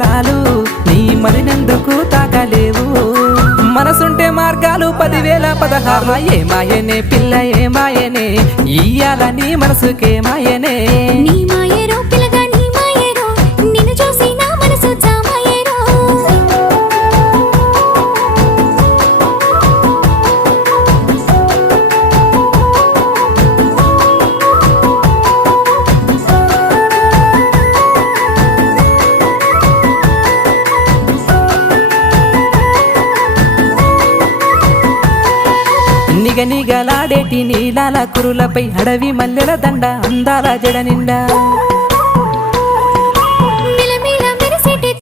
గాలాలు నీ మరినందుకు తాకలేవు మనసుంటే మార్గాలు 10,016 ఏమాయనే పిల్ల ఏమాయనే ఇయ్యాల నీ మనసుకేమాయనే నీ మాయరో పిల్లగా నీ మాయరో నిన్ను చూసి నా మనసు జామాయరో నిగనిగలాడేటి నీలాల కురులపై అడవి మల్లెల దండ అందాల జడ నిండా